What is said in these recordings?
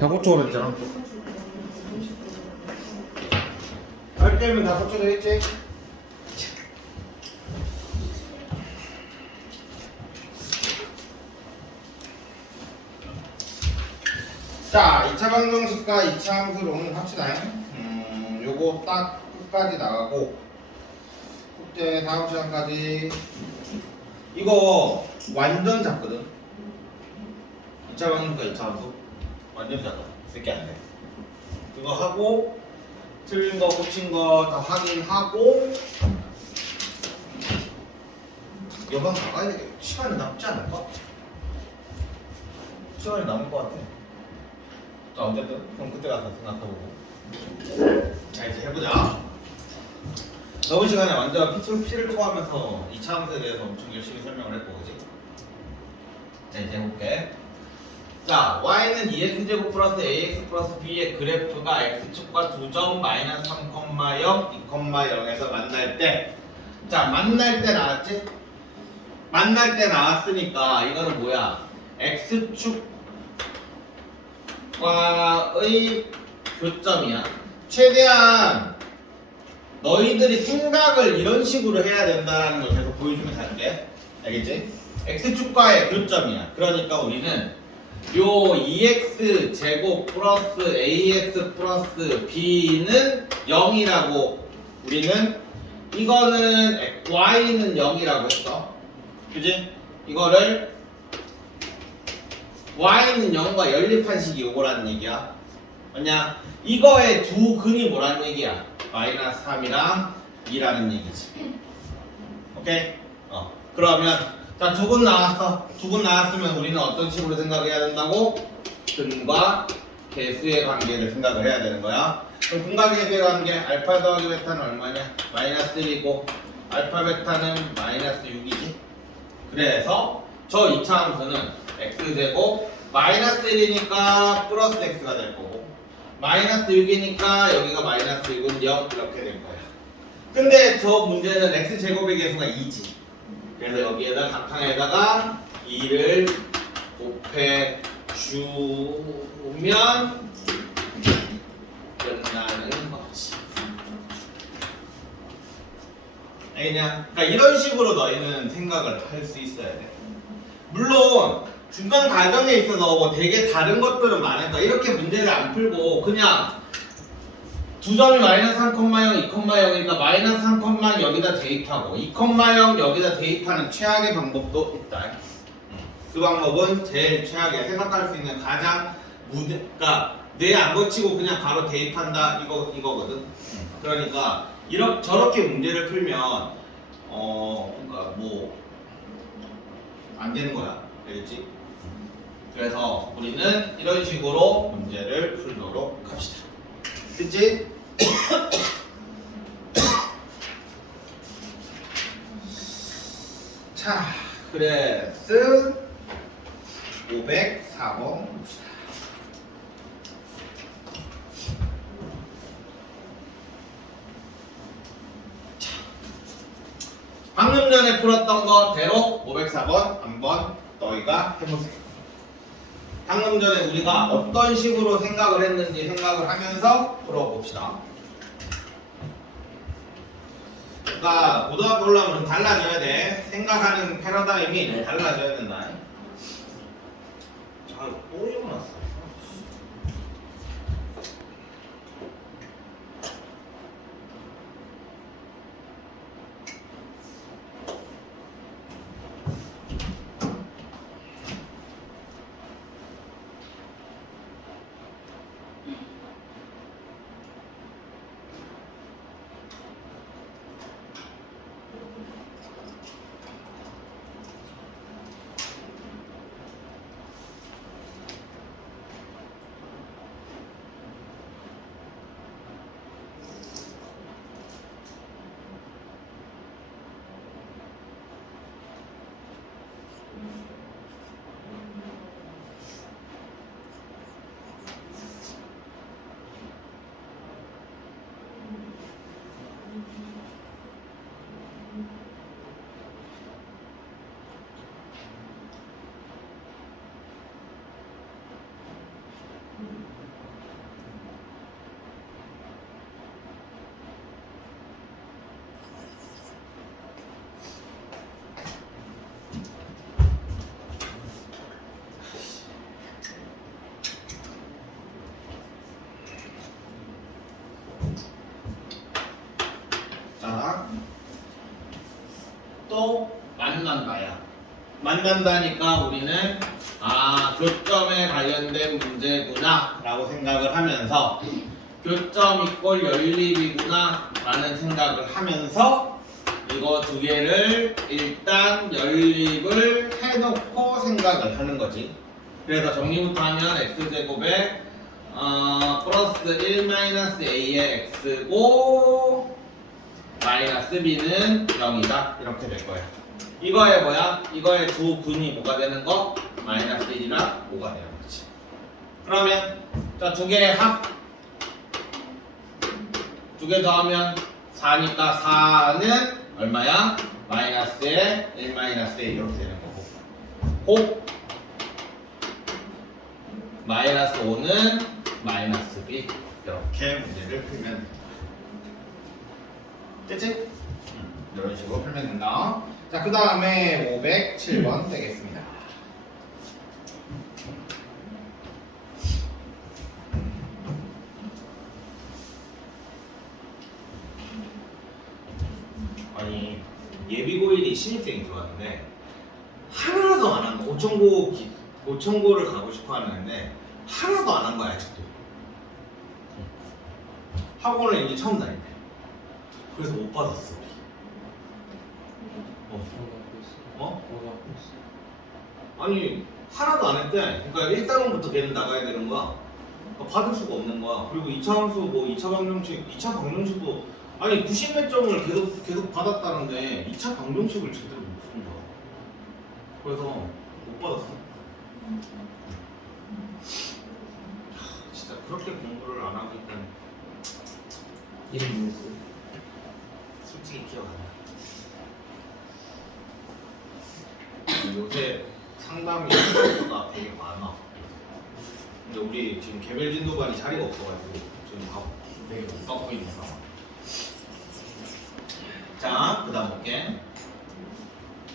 다 고쳐오라 했잖아. 할 때면 다 고쳐져 있지? 자, 2차 방정식과 2차 함수를 오늘 합시다. 요거 딱 끝까지 나가고 국제 다음 시간까지 이거 완전 작거든. 2차 방정식과 2차 함수 완전 작아. 쓸게 안 돼. 그거 하고 틀린 거 고친 거 다 확인하고 여방 나가야 돼. 시간이 남지 않을까? 시간이 남을 것 같아. 자, 어쨌든 그럼 그때 가서 생각해보고. 자, 이제 해보자. 저번 시간에 완전 피를 토하면서 2차 함수에 대해서 엄청 열심히 설명을 했고, 그지? 자, 이제 해볼게. 자, y는 2x제곱 플러스 ax 플러스 b의 그래프가 x축과 2점 마이너스 3, 0, 2,0에서 만날 때. 자, 만날 때 나왔지? 만날 때 나왔으니까 이거는 뭐야? x축과의 교점이야. 최대한 너희들이 생각을 이런 식으로 해야 된다는 걸 계속 보여주면 될게. 알겠지? x축과의 교점이야. 그러니까 우리는 요 2x 제곱 플러스 ax 플러스 b는 0이라고 우리는 이거는 y는 0이라고 했어. 그지? 이거를 y는 0과 연립한 식이 요거라는 얘기야. 맞냐? 이거의 두 근이 뭐라는 얘기야? 마이너스 3이랑 2라는 얘기지. 오케이? 그러면 자, 두 근 나왔어. 두 근 나왔으면 우리는 어떤 식으로 생각해야 된다고? 근과 개수의 관계를 생각을 해야 되는 거야. 그럼 근과 개수의 관계 알파 더하기 베타는 얼마냐? 마이너스 1이고 알파 베타는 마이너스 6이지. 그래서 저 2차 함수는 x제곱 마이너스 1이니까 플러스 x가 될 거고 마이너스 6이니까 여기가 마이너스 6은 0 이렇게 될 거야. 근데 저 문제는 x제곱의 개수가 2지. 그래서 여기에다 각항에다가 2를 곱해 주면 끝나는 거지. 알겠냐? 그러니까 이런 식으로 너희는 생각을 할 수 있어야 돼. 물론 중간 과정에 있어서 뭐 되게 다른 것들은 많으니까 이렇게 문제를 안 풀고 그냥 두 점이 마이너스 3,0, 2,0이니까 마이너스 3,0 여기다 대입하고 2,0 여기다 대입하는 최악의 방법도 있다. 그 방법은 제일 최악이야. 생각할 수 있는 가장 그러니까 뇌 안 거치고 그냥 바로 대입한다 이거거든. 그러니까 저렇게 문제를 풀면 그러니까 뭐 안 되는 거야. 알겠지? 그래서 우리는 이런 식으로 문제를 풀도록 합시다. 그치? 자, 그래서 504번 봅시다. 자, 방금 전에 풀었던 거대로 504번 한번 너희가 해보세요. 방금 전에 우리가 어떤 식으로 생각을 했는지 생각을 하면서 풀어봅시다. 그러니까 고등학교 올라오면 달라져야 돼. 생각하는 패러다임이 달라져야 된다. 또 일어났어. 또 만난다야. 만난다니까 우리는 교점에 관련된 문제구나 라고 생각을 하면서 교점 이꼴 연립이구나 라는 생각을 하면서 이거 두 개를 일단 연립을 해놓고 생각을 하는 거지. 그래서 정리부터 하면 x제곱에 플러스 1-a의 x고 마이너스 b는 0이다 이렇게 될 거야. 이거의 뭐야? 이거의 두 근이 뭐가 되는 거? 마이너스 1이랑 5가 되는 거지. 그러면 자, 두 개의 합, 두 개 더하면 4니까 4는 얼마야? 마이너스에 1 마이너스에 이렇게 되는 거고, 곱 마이너스 5는 마이너스 b 이렇게 문제를 풀면 된다. 됐지? 이런 식으로 풀면 된다. 자, 그 다음에 507번 되겠습니다. 아니, 예비고일이 신입생이 들어왔는데 하나도 안 한 거. 5천고를 가고 싶어 하는데 하나도 안 한 거야 아직도. 학원을 이제 처음 다닌대. 그래서 못 받았어. 아니 하나도 안 했대. 그러니까 1단원부터 걔는 나가야 되는 거야. 받을 수가 없는 거야. 그리고 2차 함수, 뭐 2차 방정식도 아니 90몇 점을 계속 받았다는데 2차 방정식을 제대로 못 푼 거야. 그래서 못 받았어. 진짜 그렇게 공부를 안 하고 있다니. 이름 뭐였어? 솔직히 기억 안 나. 요새 상담이 생각보다 되게 많아. 근데 우리 지금 개별 진도반이 자리가 없어가지고 지금 되게 못 받고 있는 상황. 자, 그 다음 볼게.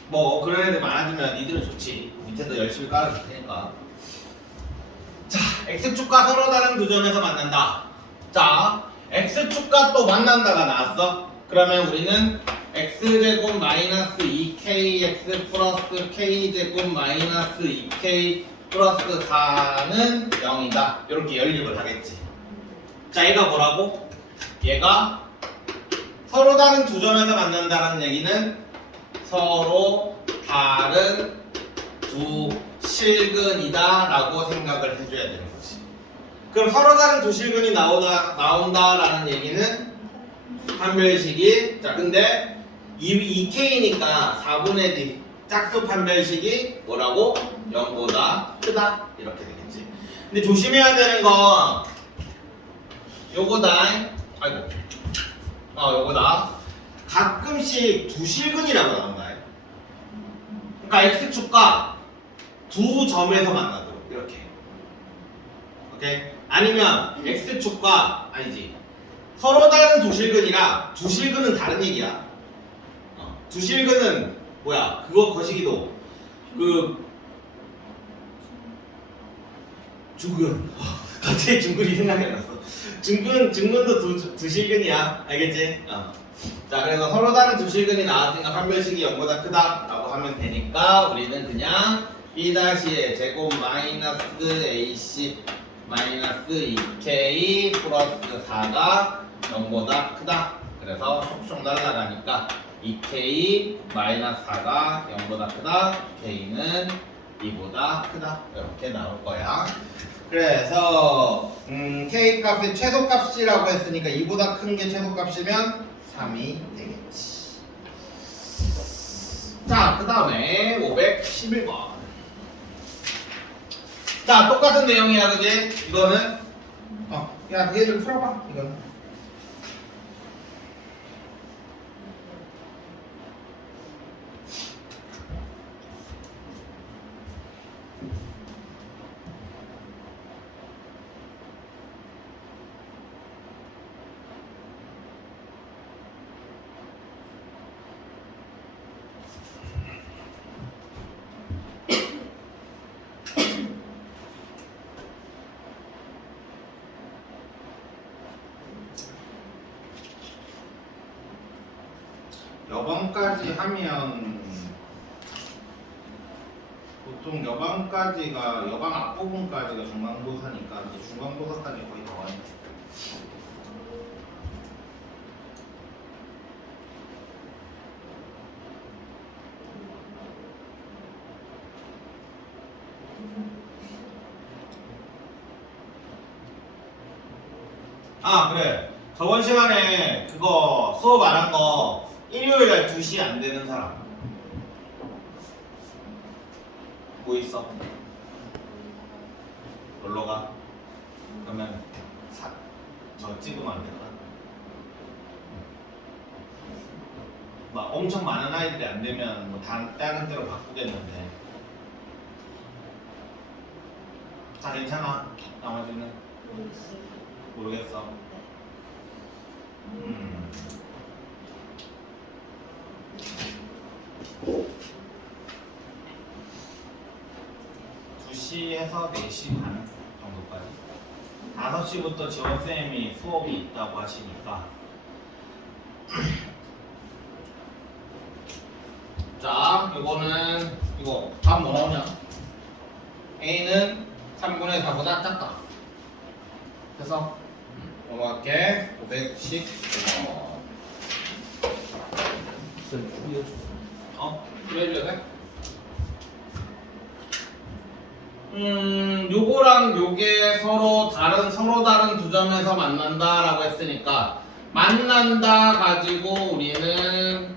뭐 그런 애들 많아지면 니들은 좋지. 밑에도 열심히 깔아줄 테니까. 자, X축과 서로 다른 두 점에서 만난다. 자, X축과 또 만난다가 나왔어. 그러면 우리는 X제곱 마이너스 2kx 플러스 K제곱 마이너스 2k 플러스 4는 0이다. 이렇게 연립을 하겠지. 자, 얘가 뭐라고? 얘가 서로 다른 두 점에서 만난다는 얘기는 서로 다른 두 실근이다 라고 생각을 해줘야 되는 거지. 그럼 서로 다른 두 실근이 나온다라는 얘기는 판별식이, 자 근데 2k니까 4분의 d 짝수 판별식이 뭐라고? 0보다 크다 이렇게 되겠지. 근데 조심해야 되는 건 요거다. 아이고, 요거다. 가끔씩 두 실근이라고 나온다. 그러니까 x축과 두 점에서 만나도록 이렇게. 오케이? 아니면 x축과 아니지. 서로 다른 두 실근이라 두 실근은 다른 얘기야. 두 실근은 뭐야? 그거 거시기도 중근. 갑자기 중근이 생각이 안 났어. 중근도 두 실근이야. 알겠지? 자, 그래서 서로 다른 두 실근이 나왔으니까 판별식이 0보다 크다라고 하면 되니까 우리는 그냥 b-의 제곱 마이너스 ac 마이너스 2k 플러스 4가 0보다 크다. 그래서 쏙쏙 날아가니까 2k 마이너스 4가 0보다 크다. k는 2보다 크다. 이렇게 나올 거야. 그래서 k 값의 최소값이라고 했으니까 2보다 큰 게 최소값이면 3이 되겠지. 자, 그 다음에 511번. 자, 똑같은 내용이야, 그지? 이거는 야, 얘 좀 풀어봐. 이거는 여반까지 하면 보통 여반까지가 여반 앞부분까지가 중간고사니까 이제 중간고사까지 거의 다 와요. 아 그래 저번 시간에 그거 수업 안 한 거 일요일날 2시 안 되는 사람 뭐 있어? 놀러 가? 그러면 저 찍으면 안 될까? 막 엄청 많은 아이들이 안 되면 뭐 다른 데로 바꾸겠는데 다 괜찮아? 나머지는? 모르겠어. 2시에서 4시 반 정도까지 5시부터 지원쌤이 수업이 있다고 하시니까 자 이거는 이거 답 뭐 나오냐? A는 3분의 4보다 작다 그래서 넘어갈게 510 해줘야 돼? 요거랑 요게 서로 다른 두 점에서 만난다라고 했으니까 만난다 가지고 우리는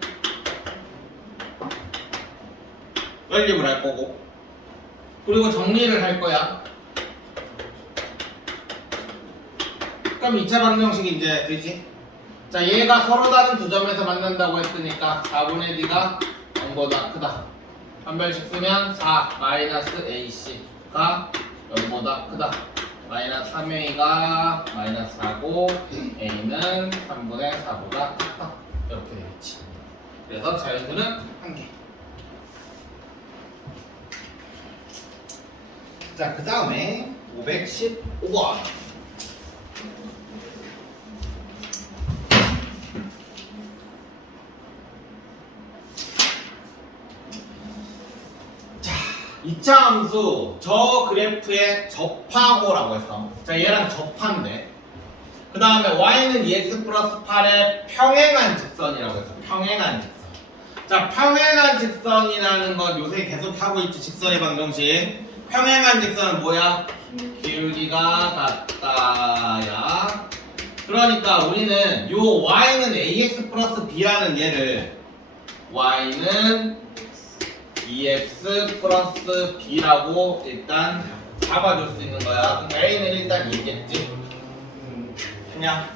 연립을 할 거고 그리고 정리를 할 거야. 그럼 2차 방정식이 이제 되지? 자 얘가 서로 다른 두 점에서 만난다고 했으니까 4분의 D가 0보다 크다. 한 별씩 쓰면 4 마이너스 AC가 0보다 크다. 마이너스 3A가 마이너스 4고 A는 3분의 4보다 크다. 이렇게 되겠지. 그래서 자연수는 1개. 자, 그 다음에 515번. 자, 2차 함수 저 그래프에 접하고라고 했어. 자, 얘랑 접한데. 그 다음에 y는 2x 플러스 8의 평행한 직선이라고 했어. 평행한 직선. 자, 평행한 직선이라는 건 요새 계속 하고 있지. 직선의 방정식. 평행한 직선은 뭐야? 기울기가 같다야. 그러니까 우리는 요 y는 ax 플러스 b라는 얘를 y는 2x 플러스 b라고 일단 잡아줄 수 있는 거야. 그럼 a는 일단 2겠지. 그냥.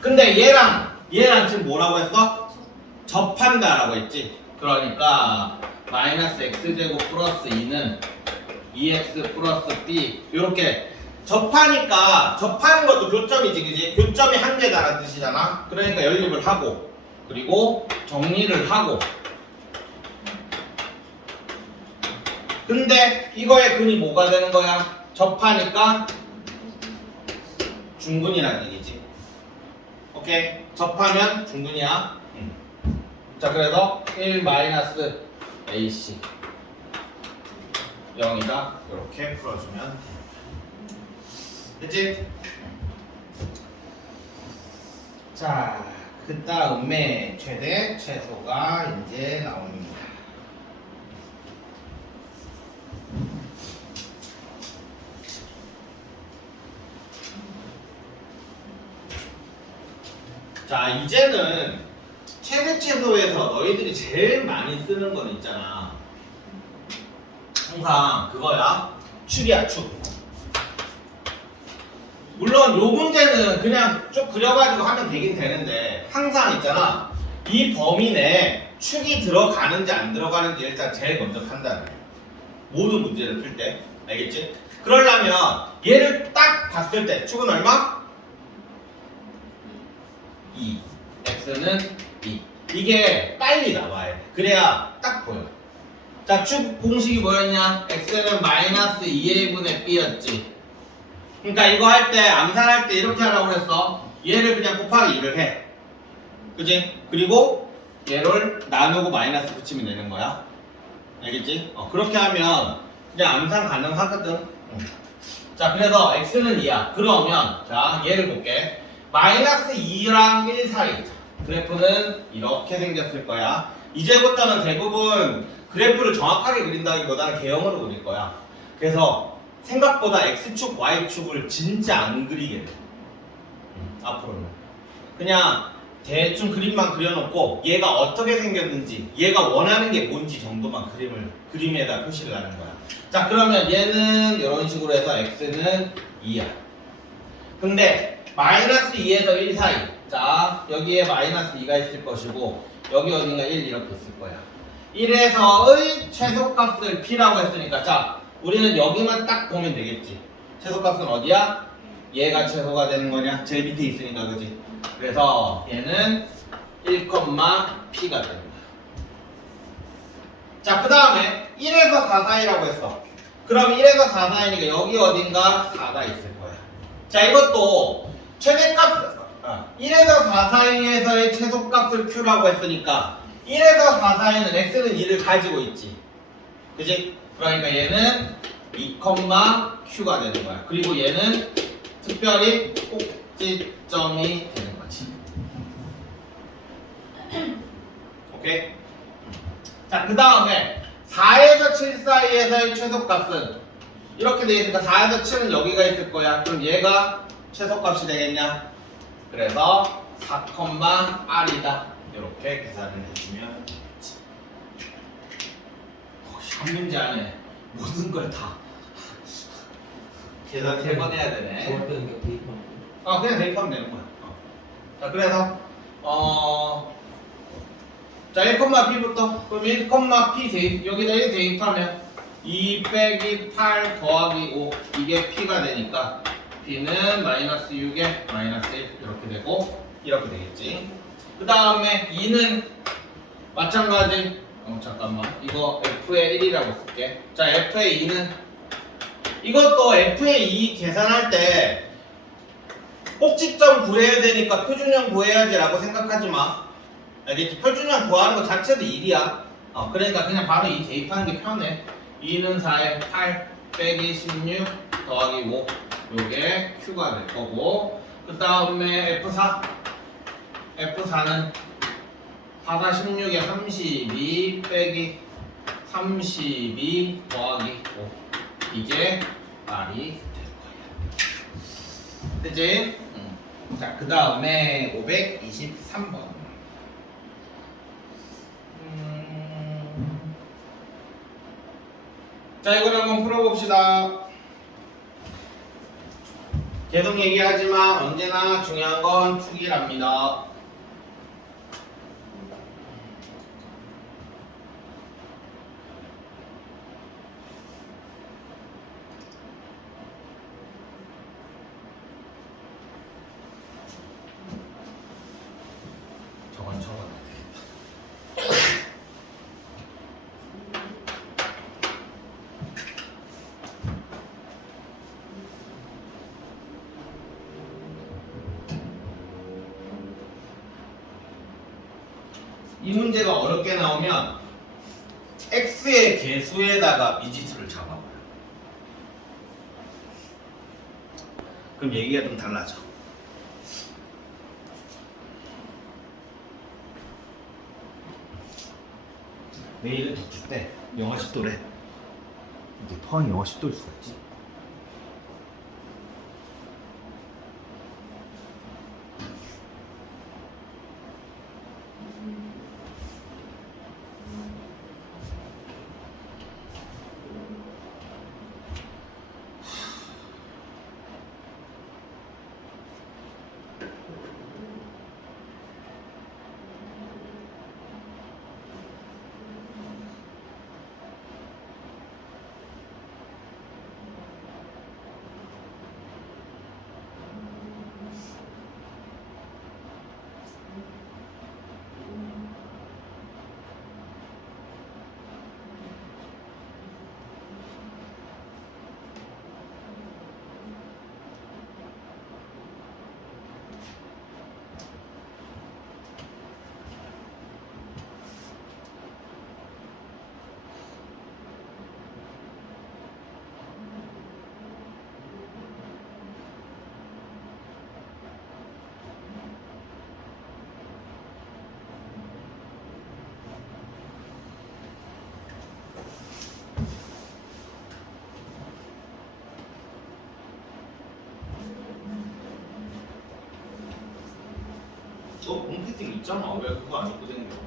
근데 얘랑 지금 뭐라고 했어? 접한다라고 했지. 그러니까 마이너스 x제곱 플러스 2는 2x 플러스 b 이렇게 접하니까 접하는 것도 교점이지 그지? 교점이 한 개다라는 뜻이잖아. 그러니까 연립을 하고 그리고 정리를 하고 근데 이거의 근이 뭐가 되는 거야? 접하니까 중근이라는 얘기지. 오케이? 접하면 중근이야. 자 그래서 1 마이너스 AC 0이다. 이렇게 풀어주면 됐지? 자, 그 다음에 최대, 최소가 이제 나옵니다. 자, 이제는 최대, 최소에서 너희들이 제일 많이 쓰는 건 있잖아. 항상 그거야. 축이야, 축. 물론 요 문제는 그냥 쭉 그려가지고 하면 되긴 되는데 항상 있잖아. 이 범위 내에 축이 들어가는지 안 들어가는지 일단 제일 먼저 판단해. 모든 문제를 풀 때. 알겠지? 그러려면 얘를 딱 봤을 때 축은 얼마? 2. x는 2. 이게 빨리 나와야 돼. 그래야 딱 보여. 자, 축 공식이 뭐였냐? x는 마이너스 2a분의 b였지. 그러니까 이거 할 때, 암산할 때 이렇게 하라고 그랬어. 얘를 그냥 곱하기 2를 해. 그지? 그리고 얘를 나누고 마이너스 붙이면 되는 거야. 알겠지? 그렇게 하면 그냥 암산 가능하거든. 자, 그래서 x는 2야. 그러면 자, 얘를 볼게. 마이너스 2랑 1 사이. 그래프는 이렇게 생겼을 거야. 이제부터는 대부분 그래프를 정확하게 그린다기보다는 개형으로 그릴 거야. 그래서 생각보다 x축, y축을 진짜 안 그리게 돼. 앞으로는. 그냥 대충 그림만 그려놓고 얘가 어떻게 생겼는지, 얘가 원하는 게 뭔지 정도만 그림에다 표시를 하는 거야. 자, 그러면 얘는 이런 식으로 해서 x는 2야. 근데 마이너스 2에서 1 사이. 자, 여기에 마이너스 2가 있을 것이고 여기 어딘가 1 이렇게 있을 거야. 1에서의 최소값을 p라고 했으니까 자, 우리는 여기만 딱 보면 되겠지. 최소값은 어디야? 얘가 최소가 되는 거냐? 제일 밑에 있으니까, 그지? 그래서 얘는 1,p가 되는 거야. 자, 그 다음에 1에서 4 사이라고 했어. 그럼 1에서 4 사이니까 여기 어딘가 4가 있을 거야. 자, 이것도 최대값 1에서 4 사이에서의 최소값을 q라고 했으니까 1에서 4 사이는 x는 2를 가지고 있지. 그지? 그러니까 얘는 2,q가 되는 거야. 그리고 얘는 특별히 꼭지점이 되는 거지. 오케이? 자, 그 다음에 4에서 7 사이에서의 최소값은 이렇게 돼 있으니까 4에서 7은 여기가 있을 거야. 그럼 얘가 최소값이 되겠냐? 그래서 4,r이다. 이렇게 계산을 해주면 되겠지. 한 문제 안에 모든 걸 다 계산 3번 해야 되네. 저걸 때는 그냥 대입하는 거. 그냥 대입하면 되는 거야. 자, 그래서 자, 1,p부터 그럼 1,p 대입 여기다 1 대입하면 2 빼기 8 더하기 5 이게 p가 되니까 p는 마이너스 6에 마이너스 1 이렇게 되고 이렇게 되겠지. 그 다음에 2는 마찬가지. 잠깐만, 이거 f의 1이라고 쓸게. 자, f의 2는 이것도 f의 2 계산할 때 꼭지점 구해야 되니까 표준형 구해야지 라고 생각하지 마. 알겠지? 표준형 구하는 거 자체도 1이야. 그러니까 그냥 바로 2 대입하는 게 편해. 2는 4에 8 빼기 16 더하기 5 요게 q가 될 거고, 그 다음에 F4는 4다 16에 32 빼기 32 더하기 5 이게 말이 될 거야. 그치? 자, 그 다음에 523번. 자, 이걸 한번 풀어봅시다. 계속 얘기하지만 언제나 중요한 건 축이랍니다. 저건 적어놔야 되겠다. 이 문제가 어렵게 나오면 x의 개수에다가 미지수를 잡아봐요. 그럼 얘기가 좀 달라져. 내일은 더 춥대. 영하 10도래. 이제 포항이 영하 10도일 수가 있지. 너 홈피팅 있잖아. 왜 그거 안 입고 다니는 거야?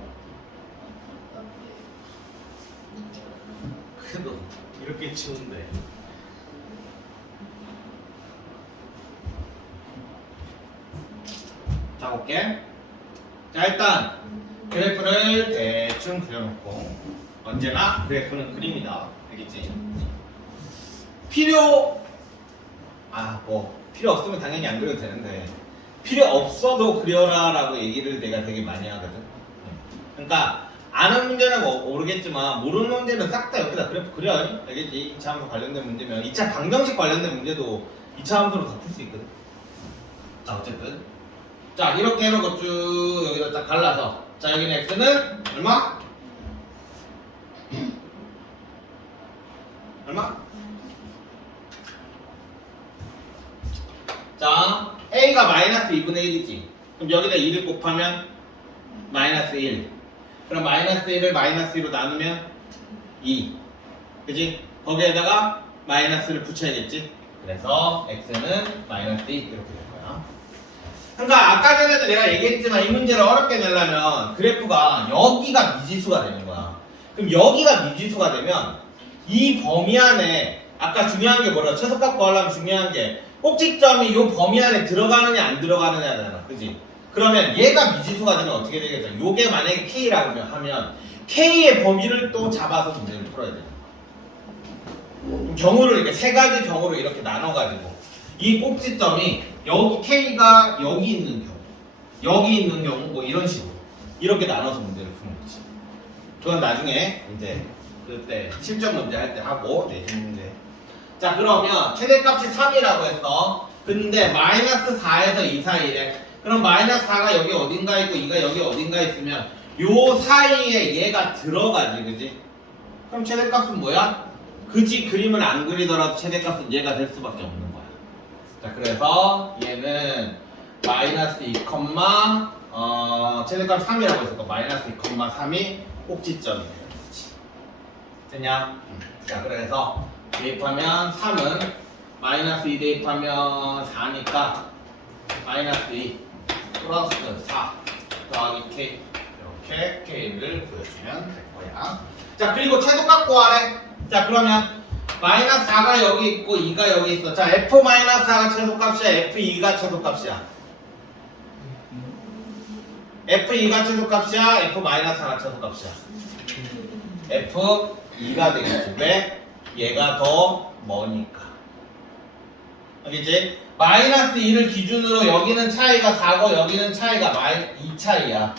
그래도 이렇게 치운데. 자, 볼게. 자, 일단 그래프를 대충 그려놓고 언제나 그래프는 그립니다. 알겠지? 필요 필요 없으면 당연히 안 그려도 되는데 필요 없어도 그려라라고 얘기를 내가 되게 많이 하거든. 그러니까 아는 문제는 모르겠지만 모르는 문제는 싹 다 옆에다 그래프 그려. 알겠지? 2차 함수 관련된 문제면 2차 방정식 관련된 문제도 2차 함수로 다 풀 수 있거든. 자, 어쨌든 자, 이렇게 해놓고 쭉 여기다 딱 갈라서 자, 여기는 x는 얼마? 얼마? 자, a가 마이너스 2분의 1이지. 그럼 여기다 2를 곱하면 마이너스 1. 그럼 마이너스 1을 마이너스 2로 나누면 2. 그지? 거기에다가 마이너스를 붙여야겠지? 그래서 x는 마이너스 2 이렇게 될 거야. 그러니까 아까 전에도 내가 얘기했지만 이 문제를 어렵게 내려면 그래프가 여기가 미지수가 되는 거야. 그럼 여기가 미지수가 되면 이 범위 안에 아까 중요한 게 뭐라 최소값 구하려면 중요한 게 꼭지점이 이 범위 안에 들어가느냐 안 들어가느냐잖아. 그지? 그러면 얘가 미지수가 되면 어떻게 되겠어? 요게 만약에 K라고 하면 K의 범위를 또 잡아서 문제를 풀어야 돼. 경우를 이렇게 세 가지 경우로 이렇게 나눠가지고 이 꼭지점이 여기 K가 여기 있는 경우, 여기 있는 경우 뭐 이런 식으로 이렇게 나눠서 문제를 푸는 거지. 그건 나중에 이제 그때 실전 문제 할 때 하고 내신 문제. 자, 그러면 최대값이 3이라고 했어. 근데 마이너스 4에서 2 사이래. 그럼 마이너스 4가 여기 어딘가 있고 2가 여기 어딘가 있으면 요 사이에 얘가 들어가지, 그지? 그럼 최대값은 뭐야? 그지 그림을 안 그리더라도 최대값은 얘가 될 수밖에 없는 거야. 자, 그래서 얘는 마이너스 2, 최대값 3이라고 했을 거 마이너스 2,3이 꼭지점이 되는 거지. 됐냐? 자, 그래서 대입하면 3은 마이너스 2 대입하면 4니까 마이너스 2 플러스 4 더하기 K 이렇게 K를 보여주면 될 거야. 자, 그리고 최소값 구하래. 자, 그러면 마이너스 4가 여기 있고 2가 여기 있어. 자, F 마이너스 4가 최소값이야, F2가 최소값이야. F2가 최소값이야, F 마이너스 4가 최소값이야. F2가 되겠지. 왜? 얘가 더 머니까. 알겠지? 마이너스 2를 기준으로 여기는 차이가 4고 여기는 차이가 2 차이야.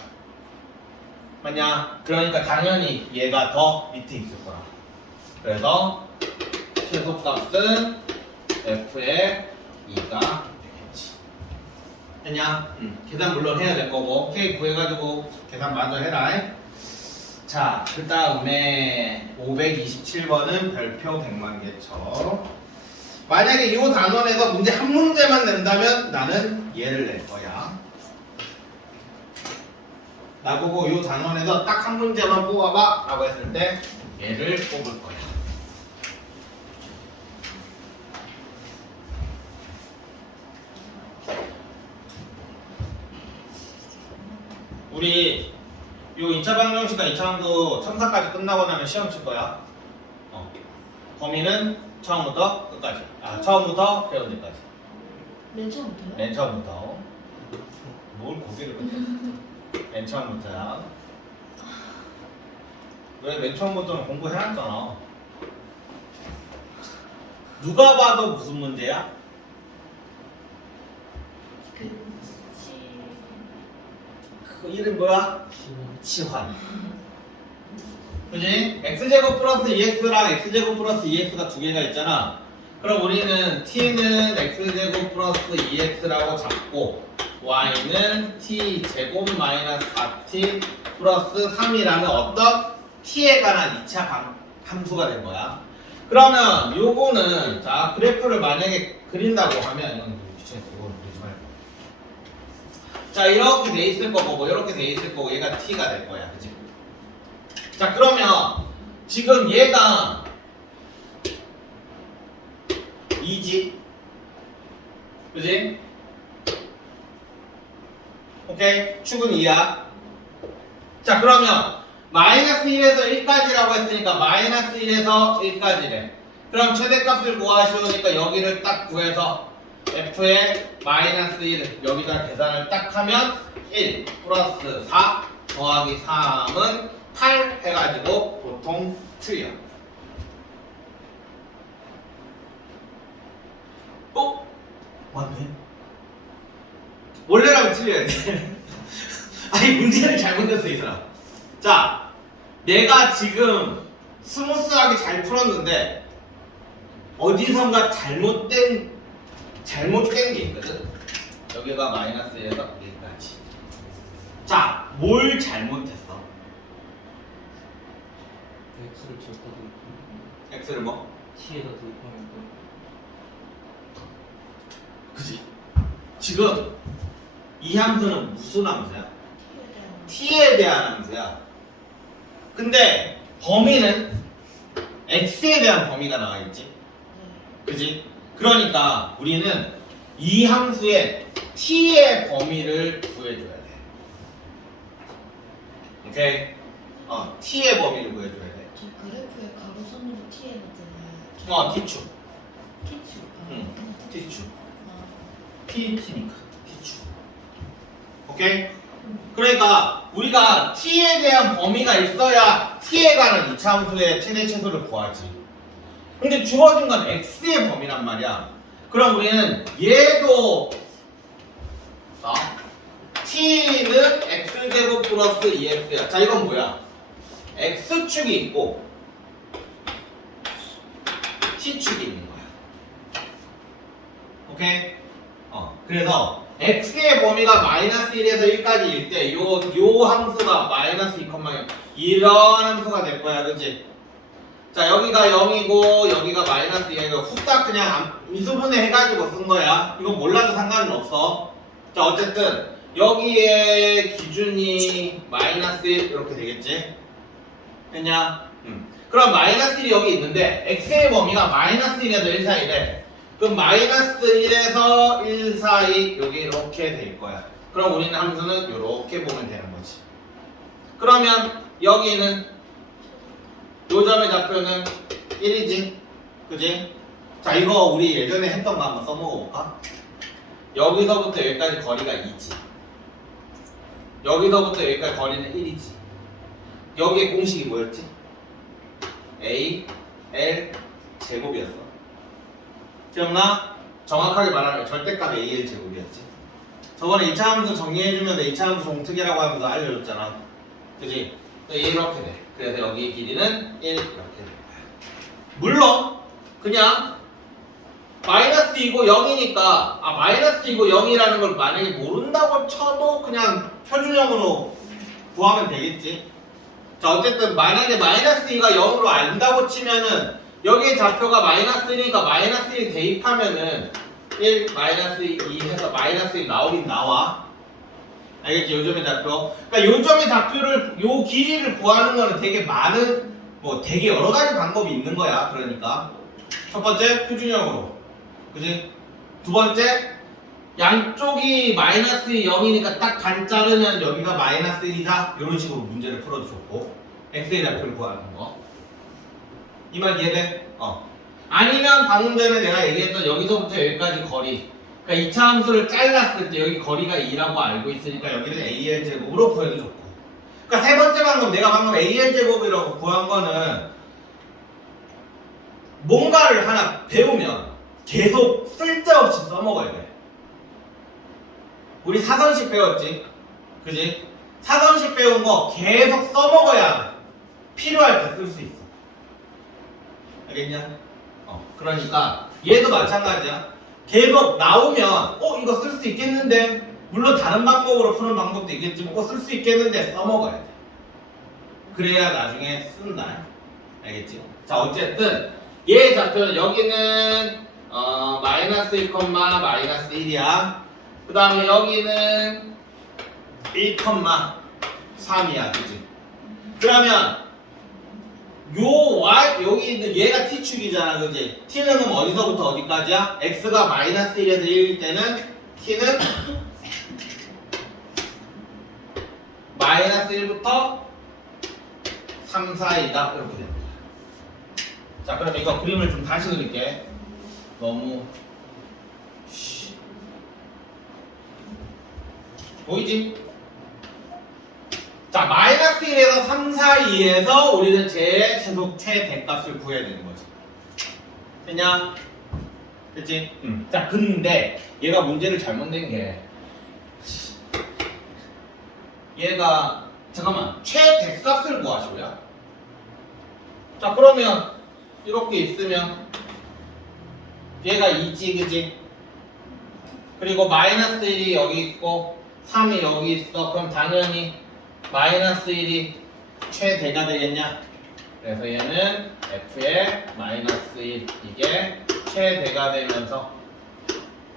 맞냐? 그러니까 당연히 얘가 더 밑에 있을 거야. 그래서 최소값은 F의 2가 되겠지. 됐냐? 계산 물론 해야 될 거고 K 구해가지고 계산 마저 해라. 자, 그 다음에 527번은 별표 100만 개쳐. 만약에 이 단원에서 문제 한 문제만 낸다면 나는 얘를 낼 거야. 나보고 이 단원에서 딱 한 문제만 뽑아봐 라고 했을 때 얘를 뽑을 거야. 우리 요 2차 방정식과 2차 함수 첨사까지 끝나고 나면 시험 칠 거야. 범위는 처음부터 끝까지. 처음부터 배운 데까지. 맨 처음부터요? 맨 처음부터. 뭘 고개를 끄덕여. 맨 처음부터야. 왜 맨 처음부터는 공부해놨잖아. 누가 봐도 무슨 문제야? 그 이름 뭐야? 치환. 그지? x제곱 플러스 2x랑 x제곱 플러스 2x가 두 개가 있잖아. 그럼 우리는 t는 x제곱 플러스 2x라고 잡고 y는 t제곱 마이너스 4t 플러스 3이라는 어떤 t에 관한 2차 함수가 된 거야. 그러면 요거는 자 그래프를 만약에 그린다고 하면 이건 귀찮아서 이건 그리지 말고 자 이렇게 돼 있을 거고 뭐 이렇게 돼 있을 거고 얘가 t가 될 거야. 그치? 자 그러면 지금 얘가 2지 그지? 오케이? 축은 2야. 자, 그러면 마이너스 1에서 1까지라고 했으니까 마이너스 1에서 1까지래. 그럼 최대값을 구하시오니까 여기를 딱 구해서 f의 마이너스 1 여기다 계산을 딱 하면 1 플러스 4 더하기 3은 8 해가지고 보통 틀려. 어? 맞네. 원래라면 틀려야 돼. 아니 문제를 잘못 냈어 이 사람. 자, 내가 지금 스무스하게 잘 풀었는데 어디선가 잘못된 게 있거든. 여기가 마이너스 1에서 1까지. 자, 뭘 잘못했어? X를 지웠다 대입하면 x를 뭐? T에다 대입하면 그지? 지금 이 함수는 무슨 함수야? t에 대한 함수야. 근데 범위는 x에 대한 범위가 나와 있지. 그지? 그러니까 우리는 이 함수의 t의 범위를 구해줘야 돼. 오케이? t의 범위를 구해줘야 돼. 저 그래프에 가로선으로 T에 넣잖아요. t축. T축. 응, 그냥 t축. 아, pt니까 t축. 오케이? 그러니까 우리가 t에 대한 범위가 있어야 t에 관한 이차 함수의 최대 최소를 구하지. 근데 주어진 건 x의 범위란 말이야. 그럼 우리는 얘도 자, t는 x제곱 플러스 2x야. 자, 이건 뭐야? x축이 있고 t축이 있는 거야. 오케이? 그래서 x의 범위가 마이너스 1에서 1까지일 때 요 함수가 마이너스 2,0 이런 함수가 될 거야. 그치? 자, 여기가 0이고 여기가 마이너스 2이고 후딱 그냥 미수분해 해가지고 쓴 거야. 이건 몰라도 상관은 없어. 자, 어쨌든 여기에 기준이 마이너스 1 이렇게 되겠지? 됐냐? 그럼 마이너스 1이 여기 있는데 x의 범위가 마이너스 1에서 1 사이래. 그럼 마이너스 1에서 1 사이 여기 이렇게 될 거야. 그럼 우리는 함수는 이렇게 보면 되는 거지. 그러면 여기는 요 점의 좌표는 1이지. 그지? 자, 이거 우리 예전에 했던 거 한번 써먹어 볼까? 여기서부터 여기까지 거리가 2지. 여기서부터 여기까지 거리는 1이지. 여기에 공식이 뭐였지? A, L 제곱이었어. 기억나? 정확하게 말하면 절대값 AL 제곱이었지. 저번에 2차 함수 정리해주면 2차 함수 종특이라고 하면서 알려줬잖아. 그지? 이렇게 돼. 그래서 여기 길이는 1 이렇게 될 거야. 물론 그냥 마이너스 2고 0이니까 마이너스 2고 0이라는 걸 만약에 모른다고 쳐도 그냥 표준형으로 구하면 되겠지. 자, 어쨌든 만약에 마이너스 2가 0으로 안다고 치면은 여기에 좌표가 마이너스 1이니까 마이너스 1 대입하면은 1 마이너스 2 해서 마이너스 1 나오긴 나와. 알겠지? 요점의 좌표. 그러니까 요점의 좌표를 요 길이를 구하는 거는 되게 많은 되게 여러 가지 방법이 있는 거야. 그러니까 첫 번째 표준형으로, 그지? 두 번째 양쪽이 마이너스 0이니까 딱 반 자르면 여기가 마이너스 1이다. 이런 식으로 문제를 풀어줬고 x의 좌표를 구하는 거. 이 말 이해돼? 아니면 방금 전에 내가 얘기했던 여기서부터 여기까지 거리. 그러니까 2차 함수를 잘랐을 때 여기 거리가 2라고 알고 있으니까 여기는 AL 제곱으로 구해도 좋고. 그러니까 세 번째 방법, 내가 방금 AL 제곱이라고 구한 거는 뭔가를 하나 배우면 계속 쓸데없이 써먹어야 돼. 우리 사선식 배웠지? 그지? 사선식 배운 거 계속 써먹어야 필요할 때 쓸 수 있어. 알겠냐? 그러니까 얘도 마찬가지야. 계속 나오면 이거 쓸 수 있겠는데, 물론 다른 방법으로 푸는 방법도 있겠지만 쓸 수 있겠는데 써먹어야 돼. 그래야 나중에 쓴다. 알겠지? 자, 어쨌든 얘의 좌표는 여기는 마이너스 1, 마이너스 1이야. 그 다음에 여기는 1, 3이야. 그치? 그러면 요 y 여기 있는 얘가 t축이잖아. 그치? t는 그럼 어디서부터 어디까지야? x가 마이너스 1에서 1일 때는 t는 마이너스 1부터 3 사이다 이렇게 됩니다. 자, 그럼 이거 그림을 좀 다시 그릴게. 너무 보이지? 자, 마이너스 1에서 3 사이에서 우리는 최대값을 구해야 되는 거지. 됐냐? 됐지? 자, 근데 얘가 문제를 잘못 낸 게 얘가 잠깐만 최대값을 구하시오야. 자, 그러면 이렇게 있으면 얘가 2지, 그지? 그리고 마이너스 1이 여기 있고 3이 여기 있어. 그럼 당연히 마이너스 1이 최대가 되겠냐? 그래서 얘는 f의 마이너스 1 이게 최대가 되면서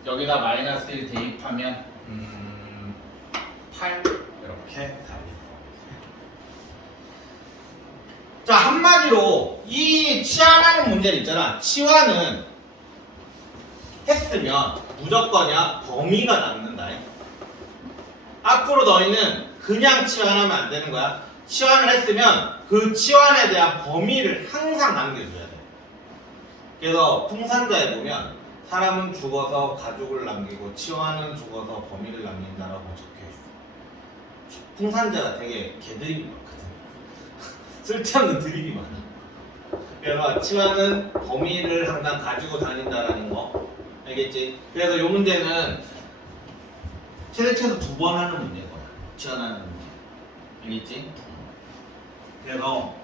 여기다 마이너스 1 대입하면 8 이렇게 답이. 자, 한마디로 이 치환하는 문제는 있잖아. 치환은 했으면 무조건이야 범위가 남는다. 앞으로 너희는 그냥 치환하면 안 되는 거야. 치환을 했으면 그 치환에 대한 범위를 항상 남겨줘야 돼. 그래서 풍산자에 보면 사람은 죽어서 가족을 남기고 치환은 죽어서 범위를 남긴다라고 적혀있어. 풍산자가 되게 개드립이 많거든. 쓸데없는 드립이 많아. 그래서 치환은 범위를 항상 가지고 다닌다라는 거 알겠지? 그래서 이 문제는 최소 2번 하는 문제인 거야. 치환하는 문제. 알겠지? 그래서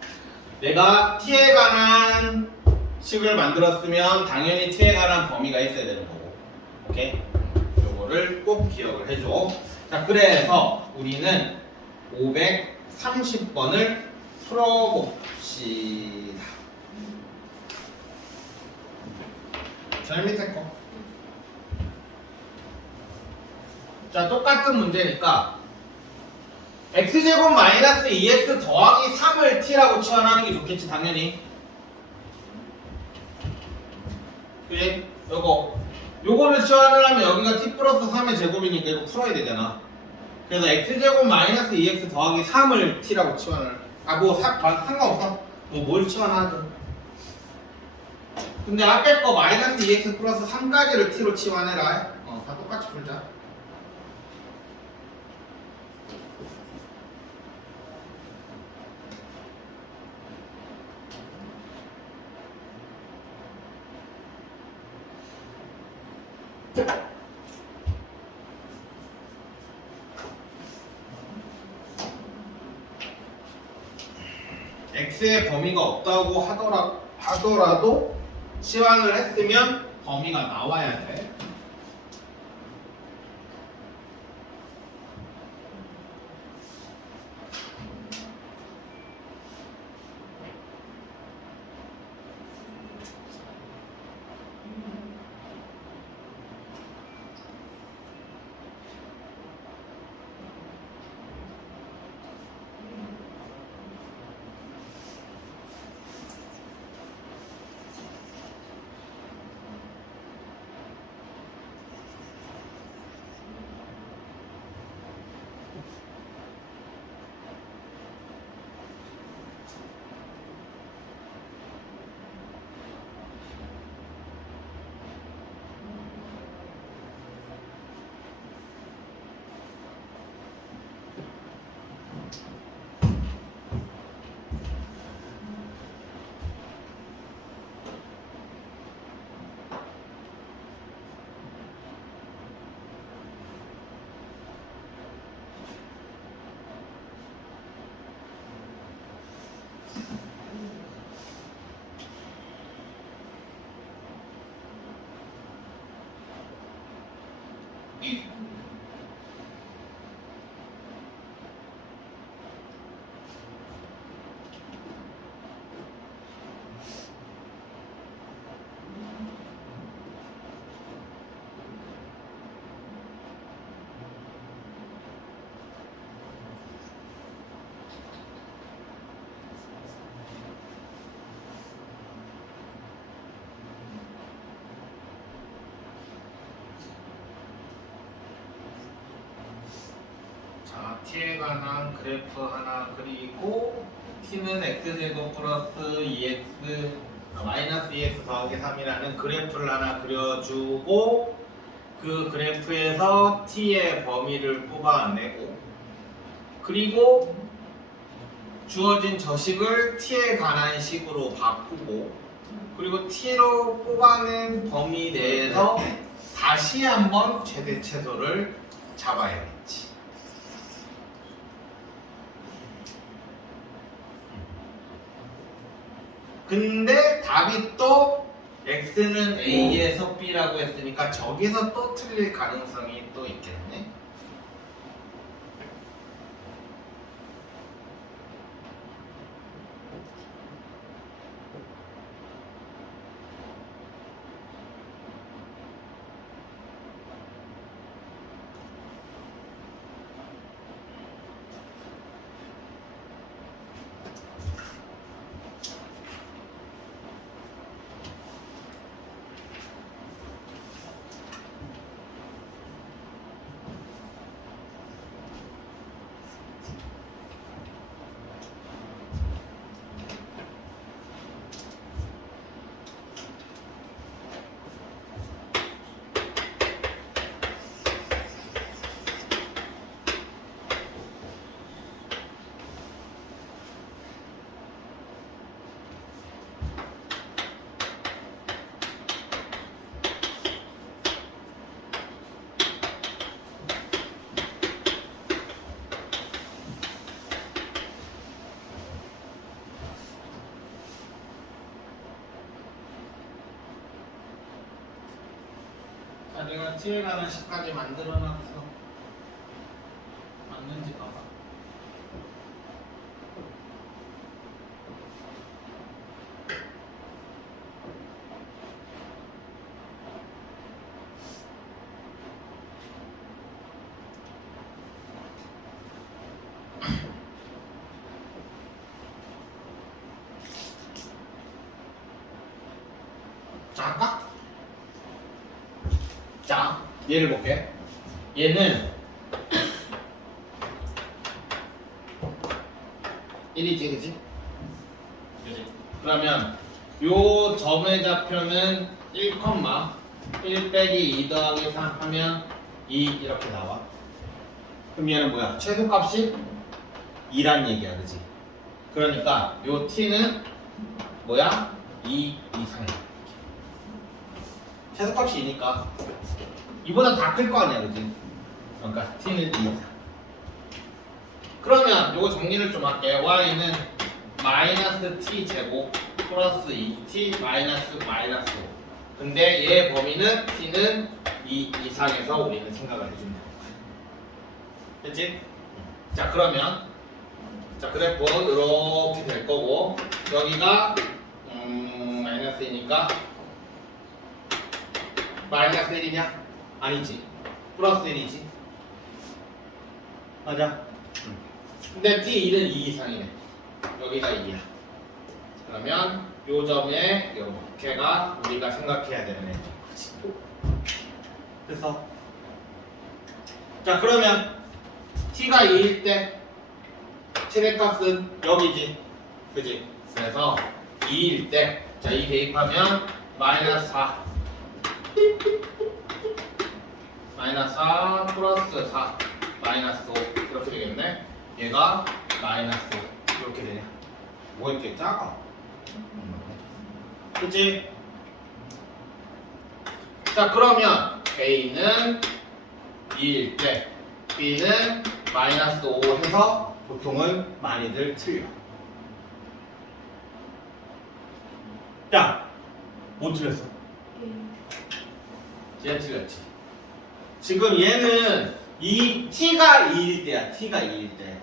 내가 t에 관한 식을 만들었으면 당연히 t에 관한 범위가 있어야 되는 거고. 오케이? 요거를 꼭 기억을 해줘. 자, 그래서 우리는 530번을 풀어봅시다. 제일 밑에 거. 자, 똑같은 문제니까 x제곱 마이너스 2x 더하기 3을 t라고 치환하는 게 좋겠지, 당연히. 그지? 요거를 치환을 하면 여기가 t 플러스 3의 제곱이니까 이거 풀어야 되잖아. 그래서 x제곱 마이너스 2x 더하기 3을 t라고 치환을 상관없어. 뭘 치환하든. 근데 앞에 거 마이너스 2x 플러스 3까지를 t로 치환해라. 다 똑같이 풀자. x의 범위가 없다고 하더라도 치환을 했으면 범위가 나와야 돼. t에 관한 그래프 하나 그리고 t는 x제곱 플러스 2x 마이너스 2x 더하기 3이라는 그래프를 하나 그려주고 그 그래프에서 t의 범위를 뽑아내고 그리고 주어진 저식을 t에 관한 식으로 바꾸고 그리고 t로 뽑아낸 범위 내에서 다시 한번 최대 최소를 잡아야겠지. 근데 답이 또 x는 a에서 b라고 했으니까 저기서 또 틀릴 가능성이 또 있겠네. 자, 내가 t에 관한 식까지 만들어놨어. 맞는지 봐봐. 자, 할까? 자, 얘를 볼게. 얘는 1이지, 그지? 그지? 그러면 요 점의 좌표는 1, 1 빼기 2 더하기 3 하면 2 이렇게 나와. 그럼 얘는 뭐야? 최소값이 2란 얘기야, 그지? 그러니까 요 t는 뭐야? 2 이상이야. 최소값이 2니까 이보다 다 클 거 아니야, 그지? 그러니까 t는 2 이상. 그러면 요거 정리를 좀 할게. y는 마이너스 t 제곱 플러스 2t 마이너스 5. 근데 얘 범위는 t는 2 이상에서 우리는 생각을 해주면 돼. 됐지? 자, 그러면 자, 그래프 이렇게 될 거고 여기가 마이너스 2니까 마이너스 1이냐? 아니지. 플러스 1이지. 맞아. 근데 t1은 2 이상이네. 여기가 2야. 그러면 요 점에 요렇게가 우리가 생각해야 되는 애지. 그래서 자, 그러면 t가 2일 때 최대값은 여기지. 그지? 그래서 2일 때 자, 2 대입하면 마이너스 4 마이너스 4 플러스 4 마이너스 5 이렇게 되겠네. 얘가 마이너스 5 이렇게 되냐. 뭐 이렇게 작아? 그치? 자, 그러면 A는 2일 때 B는 마이너스 5 해서 보통은 많이들 틀려. 야, 뭐 틀렸어? 얘 틀렸지. 지금 얘는 이 t가 2일 때야. t가 2일 때.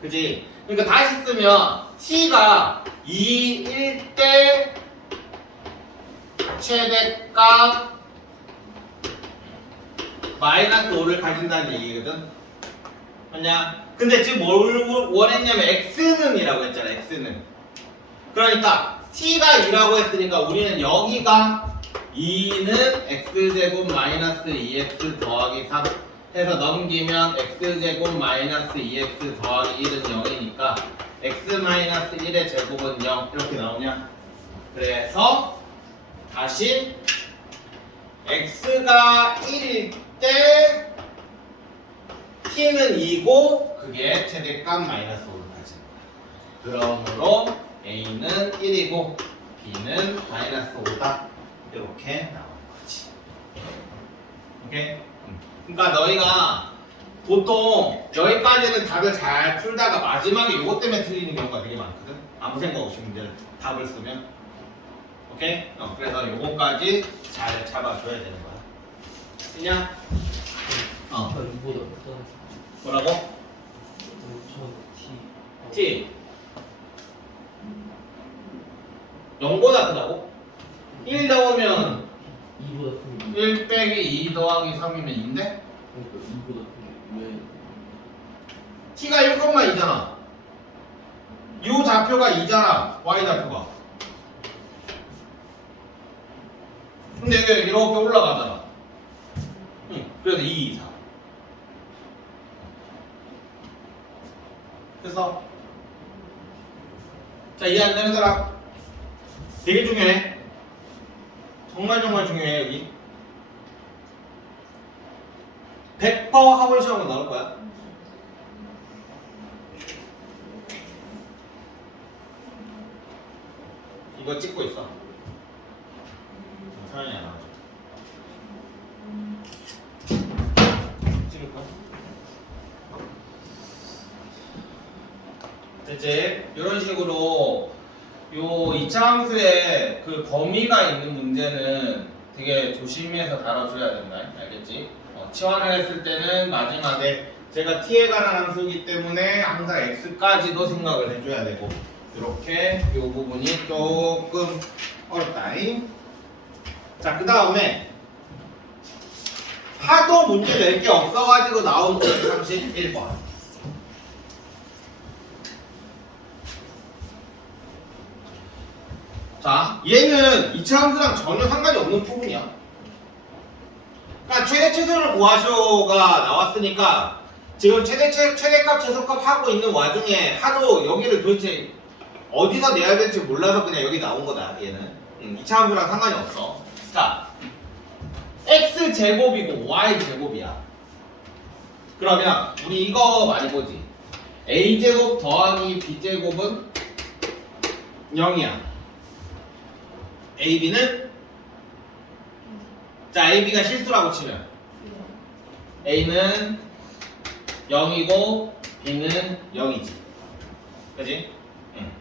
그지? 그러니까 다시 쓰면 t가 2일 때 최대값 마이너스 5를 가진다는 얘기거든. 맞냐? 근데 지금 뭘 원했냐면 x는 이라고 했잖아. x는. 그러니까 t가 2라고 했으니까 우리는 여기가 2는 x제곱 마이너스 2x 더하기 3 해서 넘기면 x제곱 마이너스 2x 더하기 1은 0이니까 x 마이너스 1의 제곱은 0 이렇게 나오냐? 그래서 다시 x가 1일 때 t는 2고 그게 최대값 마이너스 5를 가진 거야. 그러므로 a는 1이고 b는 마이너스 5다. 이렇게 나오는 거지. 오케이? 그러니까 너희가 보통 여기까지는 답을 잘 풀다가 마지막에 이것 때문에 틀리는 경우가 되게 많거든. 아무 생각 없이 문제를 답을 쓰면. 오케이? 그래서 요거까지 잘 잡아줘야 되는 거야. 그냥 이보다 크다. 뭐라고? 저 T. T 0보다 크다고? 1 넣으면 2보다 큰 게. 1 빼기 2 더하기 3이면 2인데? 그러니까 2보다 큰 게. 왜? T가 1,2잖아. 요 좌표가 2잖아. Y 좌표가. 근데 이게 이렇게 올라가잖아. 응. 그래서 2, 2, 4. 그래서 자, 이해 안 되는 사람? 되게 중요해. 정말 중요해 여기. 100% 학원 시험은 나올 거야. 이거 찍고 있어. 사연이 안 나오죠. 찍을 거야. 이제 이런 식으로 요 이차함수의 그 범위가 있는 문제는 되게 조심해서 다뤄줘야 된다. 알겠지? 치환을 했을 때는 마지막에 제가 t에 관한 함수이기 때문에 항상 x까지도 생각을 해줘야 되고 이렇게 요 부분이 조금 어렵다. 자, 그 다음에 하도 문제 낼 게 없어가지고 나온 31번. 자, 얘는 이차 함수랑 전혀 상관이 없는 부분이야. 그러니까 최대 최소를 구하쇼가 나왔으니까 지금 최대값 최소값 하고 있는 와중에 하도 여기를 도대체 어디서 내야 될지 몰라서 그냥 여기 나온 거다. 얘는 이차 함수랑 상관이 없어. 자, x 제곱이고 y 제곱이야. 그러면 우리 이거 많이 보지. a 제곱 더하기 b 제곱은 0이야. AB는 자, AB가 실수라고 치면 A는 0이고 B는 0이지. 그지? 응.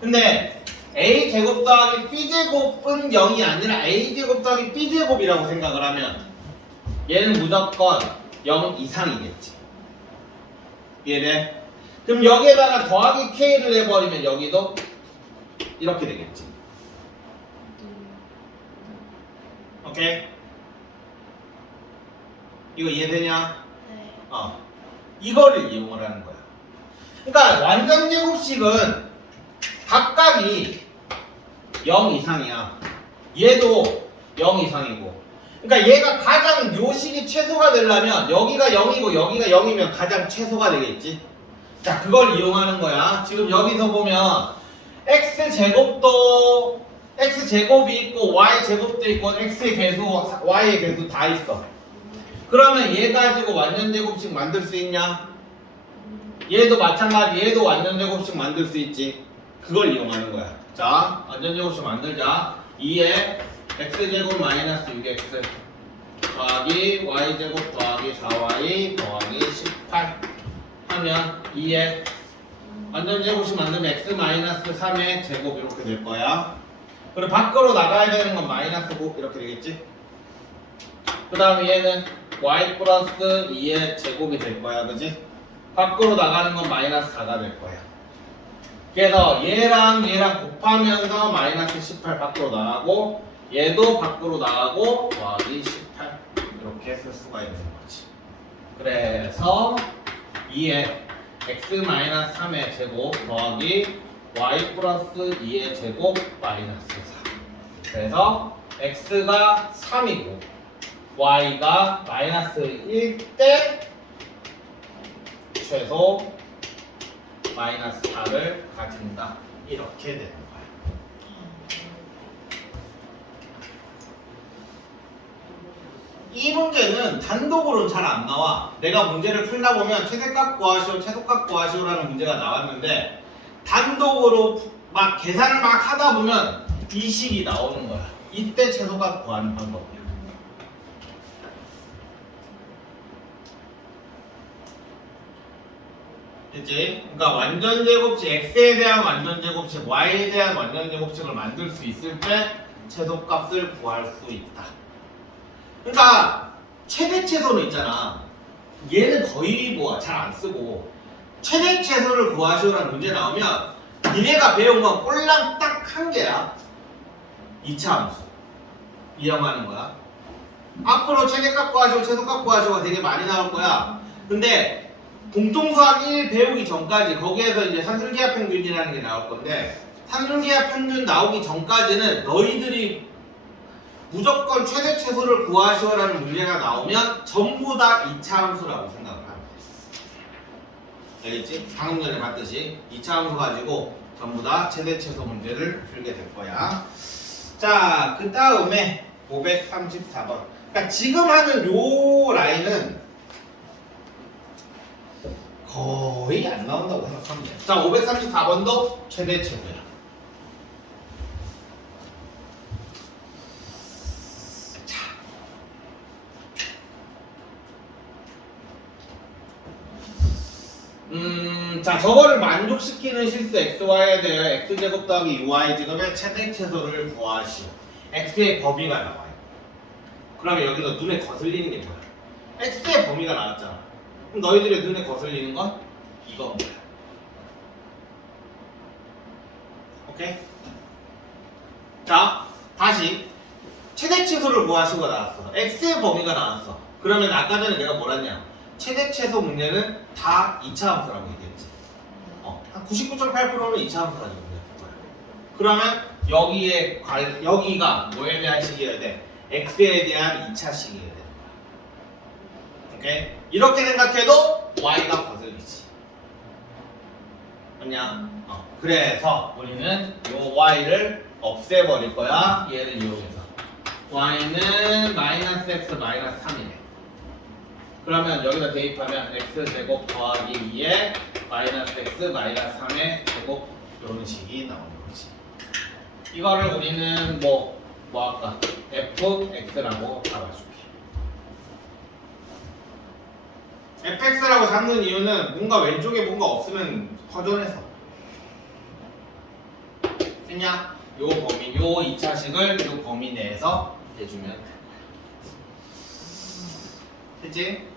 근데 A 제곱 더하기 B 제곱은 0이 아니라 A 제곱 더하기 B 제곱이라고 생각을 하면 얘는 무조건 0 이상이겠지. 이해돼? 그럼 여기에다가 더하기 K를 해버리면 여기도 이렇게 되겠지. 오케이? 이거 이해되냐? 네. 이거를 이용을 하는 거야. 그러니까 완전 제곱식은 각각이 0 이상이야. 얘도 0 이상이고. 그러니까 얘가 가장 요식이 최소가 되려면 여기가 0이고 여기가 0이면 가장 최소가 되겠지. 자, 그걸 이용하는 거야. 지금 여기서 보면 x제곱이 있고 y제곱도 있고 x의 개수, y의 개수 다 있어. 그러면 얘 가지고 완전 제곱식 만들 수 있냐? 얘도 마찬가지. 얘도 완전 제곱식 만들 수 있지. 그걸 이용하는 거야. 자, 완전 제곱식 만들자. 2에 x제곱 마이너스 6x 더하기 y제곱 더하기 4y 더하기 18 하면 2에 완전 제곱식 만들면 x 마이너스 3의 제곱 이렇게 될 거야. 그리고 밖으로 나가야 되는 건 마이너스 9 이렇게 되겠지? 그 다음에 얘는 y 플러스 2의 제곱이 될 거야. 그지? 밖으로 나가는 건 마이너스 4가 될 거야. 그래서 얘랑 곱하면서 마이너스 18 밖으로 나가고 얘도 밖으로 나가고 더하기 18 이렇게 쓸 수가 있는 거지. 그래서 2의 x 마이너스 3의 제곱 더하기 y 플러스 2의 제곱 마이너스 4. 그래서 x가 3이고 y가 마이너스 1대 최소 마이너스 4를 가진다. 이렇게 되는 거야. 이 문제는 단독으로는 잘 안 나와. 내가 문제를 풀다 보면 최대값 구하시오, 최소값 구하시오라는 문제가 나왔는데 단독으로 막 계산을 막 하다 보면 이 식이 나오는 거야. 이때 최소값 구하는 방법이야. 됐지? 그러니까 완전 제곱식, x에 대한 완전 제곱식, y에 대한 완전 제곱식을 만들 수 있을 때 최소값을 구할 수 있다. 그러니까 최대 최소는 있잖아. 얘는 거의 뭐 잘 안 쓰고 최대 최소를 구하시오라는 문제 나오면 니네가 배운 건 꼴랑 딱 한 개야. 2차 함수. 이용하는 거야. 앞으로 최대값 구하시오, 최소값 구하시오가 되게 많이 나올 거야. 근데 공통수학 1 배우기 전까지 거기에서 이제 산술기하 평균이라는 게 나올 건데 산술기하 평균 나오기 전까지는 너희들이 무조건 최대 최소를 구하시오라는 문제가 나오면 전부 다 2차 함수라고 생각을 하면 돼. 알겠지? 방금 전에 봤듯이 2차 함수 가지고 전부 다 최대 최소 문제를 풀게 될 거야. 자, 그 다음에 534번. 그러니까 지금 하는 요 라인은 거의 안 나온다고 생각하면 돼. 자, 534번도 최대 최소야. 자, 저거를 만족시키는 실수 xy에 대해 x제곱 더하기 2y제곱의 최대 최소를 구하시오. x의 범위가 나와요. 그러면 여기서 눈에 거슬리는 게 뭐야? x의 범위가 나왔잖아. 그럼 너희들의 눈에 거슬리는 건 이겁니다. 오케이? 자, 다시 최대 최소를 구하시고 나왔어. x의 범위가 나왔어. 그러면 아까 전에 내가 뭐라 했냐? 최대 최소 문제는 다 2차 함수라고 얘기했지. 한 99.8%는 2차 함수 가지고 문제할 거야. 그러면 여기가 뭐에 대한 식이어야 돼? x에 대한 2차 식이어야 되는 거야. 오케이? 이렇게 생각해도 y가 거슬리지. 맞냐? 그래서 우리는 요 y를 없애버릴 거야. 얘를 이용해서. y는 마이너스 x 마이너스 3이래. 그러면 여기다 대입하면 x제곱 더하기 2에 마이너스 x 마이너스 3의 제곱 이런 식이 나오는 거지. 이거를 우리는 뭐 할까? fx라고 잡아줄게. fx라고 잡는 이유는 뭔가 왼쪽에 뭔가 없으면 허전해서. 됐냐? 요 범위, 요 2차식을 요 범위 내에서 해주면 돼. 됐지?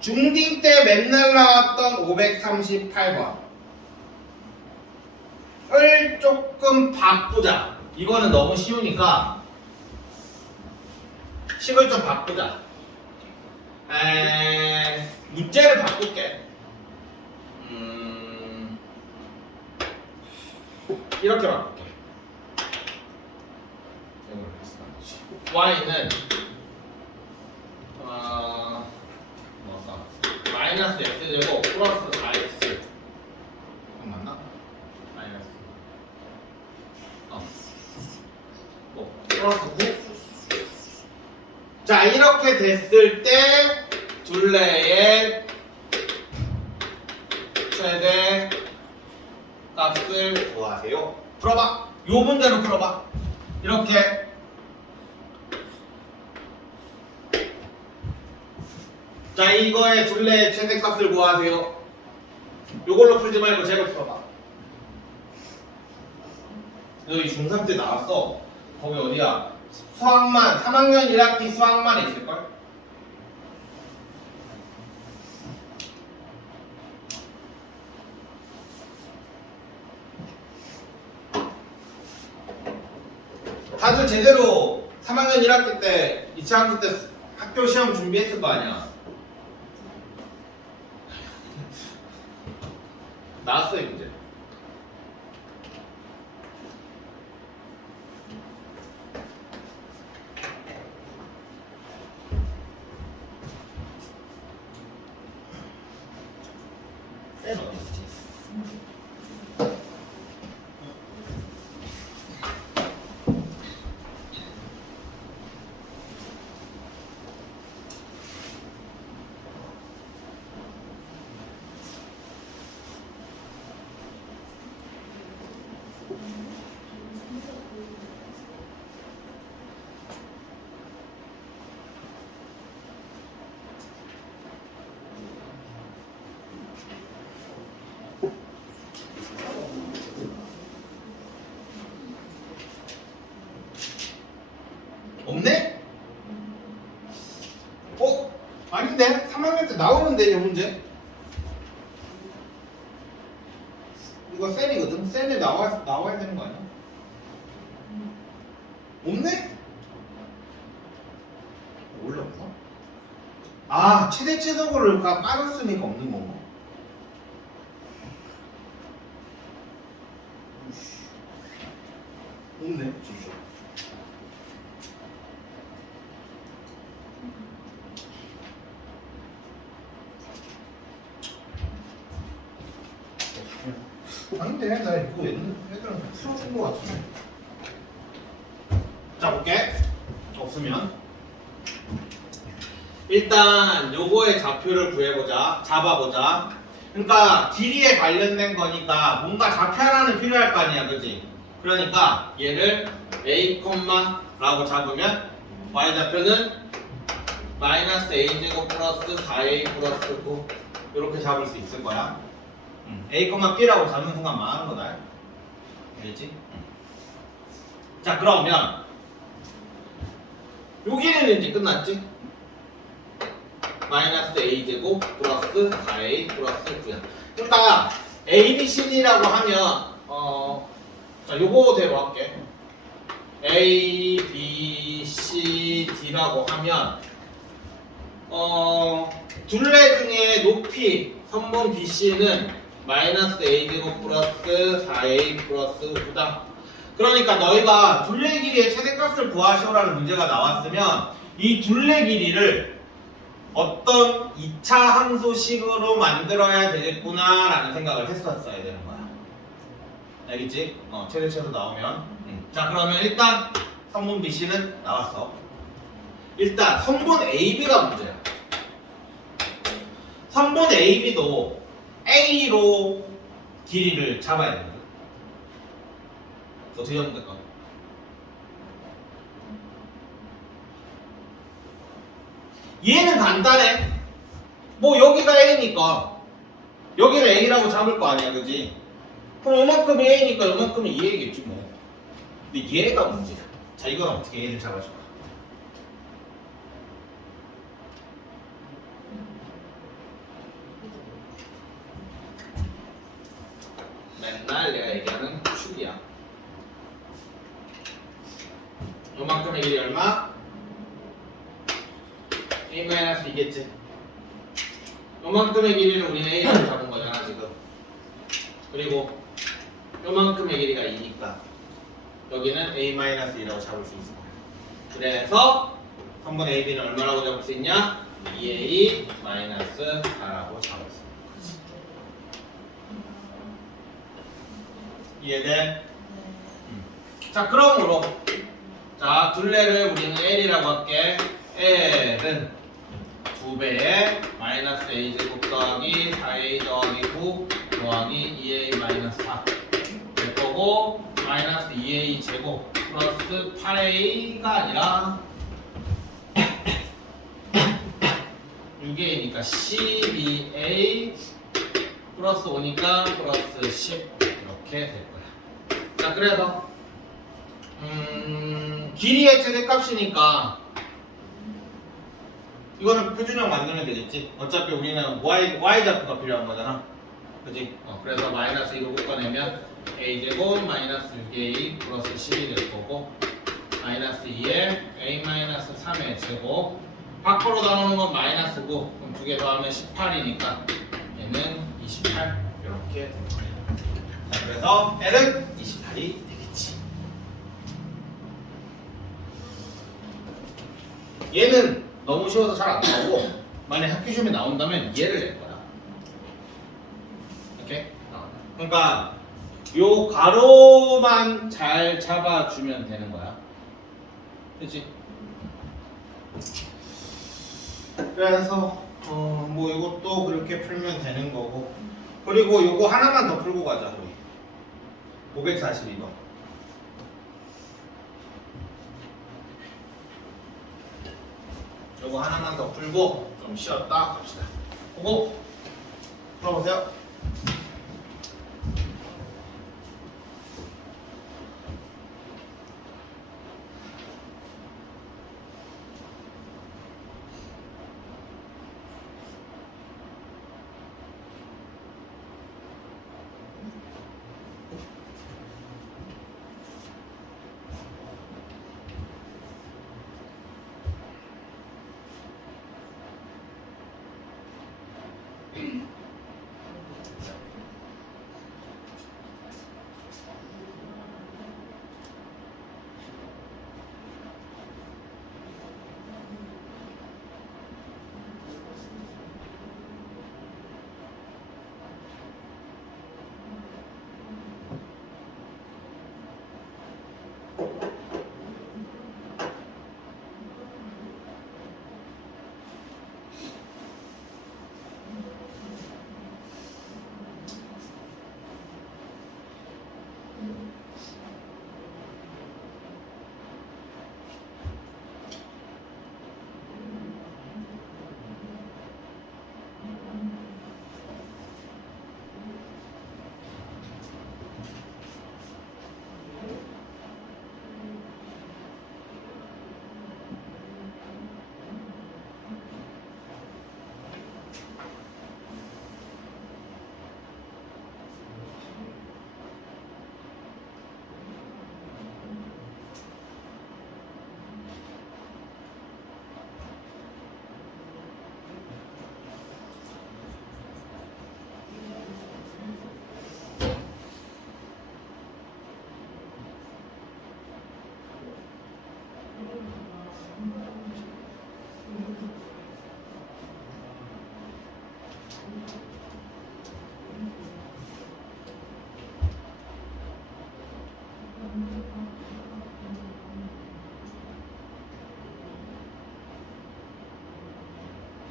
중딩 때 맨날 나왔던 538번 을 조금 바꾸자. 이거는 너무 쉬우니까 식을 좀 바꾸자. 문제를 바꿀게. 이렇게 바꿀게. y는 마이너스 x제곱 플러스 4x 맞나? 마이너스 플러스 9. 자, 이렇게 됐을 때 둘레의 최대 값을 구하세요. 풀어봐. 요 문제로 풀어봐. 이렇게 자, 이거의 둘레의 최대값을 구하세요. 요걸로 풀지 말고 제로 풀어봐. 여기 중3 때 나왔어. 거기 어디야? 수학만 3학년 1학기 수학만 있을걸? 다들 제대로 3학년 1학기 때 2차 함수 때 학교 시험 준비했을 거 아니야? 나왔어 이 문제. 아닌데 3학년 때 나오는데 이 문제. 이거 셀이거든. 셀에 나와야 되는 거 아니야? 없네? 원래 없나? 아 최대 최소를 빠졌으니까 없는 건가? 없네 진짜. 아닌데 나 이거 애들한테 풀어준 거 같은데. 자 볼게. 없으면 일단 요거의 좌표를 구해보자. 잡아보자. 그러니까 길이에 관련된 거니까 뭔가 좌표 하나는 필요할 거 아니야, 그지? 그러니까 얘를 a, 라고 잡으면 y 좌표는 마이너스 a제곱 플러스 4a 플러스 9 이렇게 잡을 수 있을 거야. a, b라고 잡는 순간 망하는 거다. 알겠지? 자 그러면 여기는 이제 끝났지? 마이너스 a제곱 플러스 4a 플러스 9야. 그러니까 a, b, c, d라고 하면 자 요거대로 할게. a, b, c, d라고 하면 둘레 중에 높이 선분 BC는 마이너스 a제곱 플러스 4a 플러스 9다. 그러니까 너희가 둘레 길이의 최대값을 구하시오라는 문제가 나왔으면 이 둘레 길이를 어떤 2차 함수식으로 만들어야 되겠구나 라는 생각을 했었어야 되는 거야. 알겠지? 최대치에서 나오면 자 그러면 일단 선분 BC는 나왔어. 일단 선분 AB가 문제야. 선분 AB도 A로 길이를 잡아야 되거든. 어떻게 하면 될까? 얘는 간단해. 뭐 여기가 A니까 여기를 A라고 잡을 거 아니야, 그지? 그럼 요만큼이 A니까 요만큼이 2A겠지 뭐. 근데 얘가 문제야. 자 이건 어떻게 A를 잡아줄까? 맨날 내가 얘기하는 축이야. 요만큼의 길이 얼마? A-2겠지. 요만큼의 길이를 우리는 A라고 잡은 거잖아 지금. 그리고 요만큼의 길이가 2니까 여기는 A-2라고 잡을 수 있어. 그래서 선분 AB는 얼마라고 잡을 수 있냐? 2A-4라고 잡을 수 있는 거지. 이해돼? 자 그러므로 자 둘레를 우리는 L이라고 할게. L은 2배의 마이너스 a제곱 더하기 4a 더하기 9 더하기 2a 마이너스 4 될 거고 마이너스 2a 제곱 플러스 8a가 아니라 6a니까 12a 플러스 5니까 플러스 10 이렇게 될 거야. 자 그래서 길이의 최대값이니까 이거는 표준형 만들면 되겠지. 어차피 우리는 y 좌표가 필요한 거잖아. 그지? 그래서 마이너스 이거 꺾어내면 a제곱 마이너스 6a 플러스 10이 될 거고 마이너스 2에 a 마이너스 3의 제곱 밖으로 나오는 건 마이너스 9 그럼 두 개 더하면 18이니까 얘는 28 이렇게 될 거예요. 자 그래서 L은 28이 되겠지. 얘는 너무 쉬워서 잘 안 나오고 만약 학교 시험에 나온다면 얘를 낼 거야. 이렇게? 그러니까 요 가로만 잘 잡아주면 되는 거야. 그렇지? 그래서 뭐 이것도 그렇게 풀면 되는 거고 그리고 요거 하나만 더 풀고 가자 우리 542번. 요거 하나만 더 풀고 좀 쉬었다 갑시다. 그거 풀어보세요.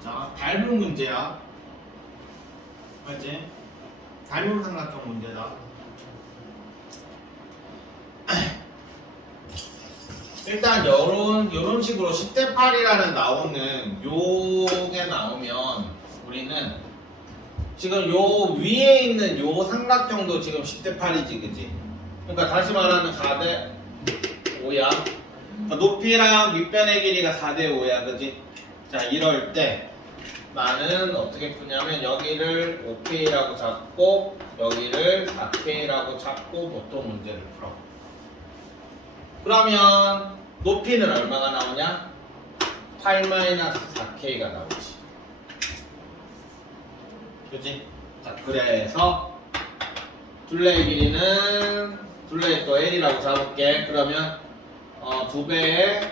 자, 닮은 문제야. 맞지? 닮은 삼각형 문제다. 일단 요런 식으로 10대 8이라는 나오는 요게 나오면 우리는 지금 요 위에 있는 요 삼각형도 지금 10대 8이지, 그지? 그러니까 다시 말하면 4대 5야. 그러니까 높이랑 밑변의 길이가 4대 5야, 그지? 자, 이럴 때 나는 어떻게 푸냐면 여기를 5K라고 잡고 여기를 4K라고 잡고 보통 문제를 풀어. 그러면 높이는 얼마가 나오냐? 8-4K가 나오지. 그치? 자, 그래서 둘레의 길이는 둘레의 또 L이라고 잡을게. 그러면 2배의